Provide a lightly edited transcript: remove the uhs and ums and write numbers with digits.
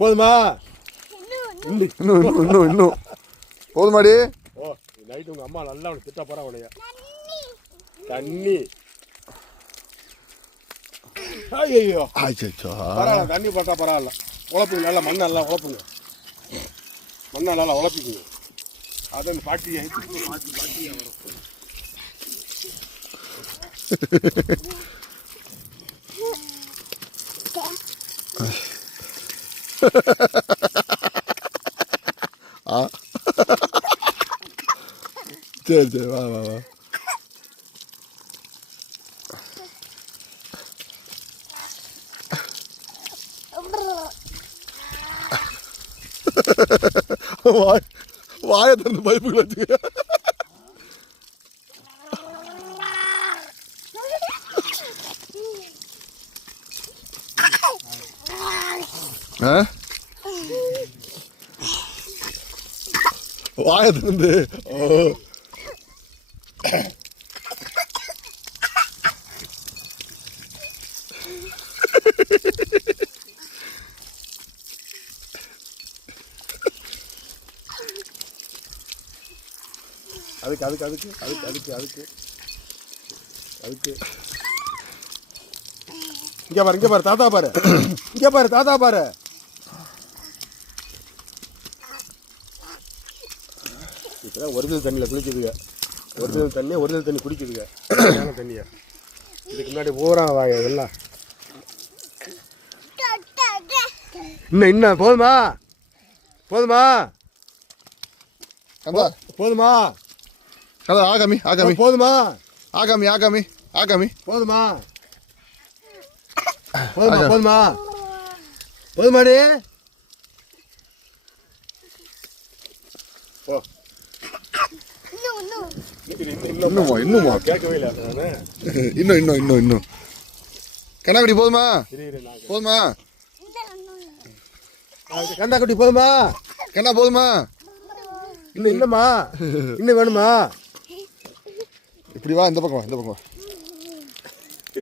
போதுமா? இன்னும் போதுமாடி? ஓ நைட்டு உங்க அம்மா நல்லா அவனை திட்ட போறா உனைய. தண்ணி ஐயோ பரவாயில்ல, தண்ணி போட்டா பரவாயில்ல. உழப்புங்க நல்லா, மண்ணை நல்லா உழப்புங்க, மண்ணை நல்லா உழப்பிக்குங்க. அதை அந்த பாட்டியை பாட்டியை வரும். சரி வா வா வா. வாயை திறந்து பைப்புகள் வச்சு வாயை திறந்து. அதுக்கு அதுக்கு அதுக்கு அதுக்கு அதுக்கு அதுக்கு அதுக்கு இங்கே பாரு, இங்கே பாரு, தாத்தா பாரு, இங்கே பாரு, தாத்தா பாரு. இப்போதான் ஒரிஜினல் தண்ணியில் குளிக்குதுங்க. ஒரிஜினல் தண்ணி குடிக்குதுங்க. தண்ணியை இதுக்கு முன்னாடி பூரா வாங்க எல்லாம். இன்னும் போதுமா? போதுமா? போதுமா? ஆகாமி போதுமா? ஆகாமி போதுமா? போதுமா? போதுமாடி? இன்னுமா கேட்கவே இல்லை. இன்னும் கண்ணாக்குடி போதுமா? போதுமா? கண்ணாக்குட்டி போதுமா? கண்ணா போதுமா? இன்னுமா? இன்னும் வேணுமா? இப்படி வா, இந்த பக்கம் வா.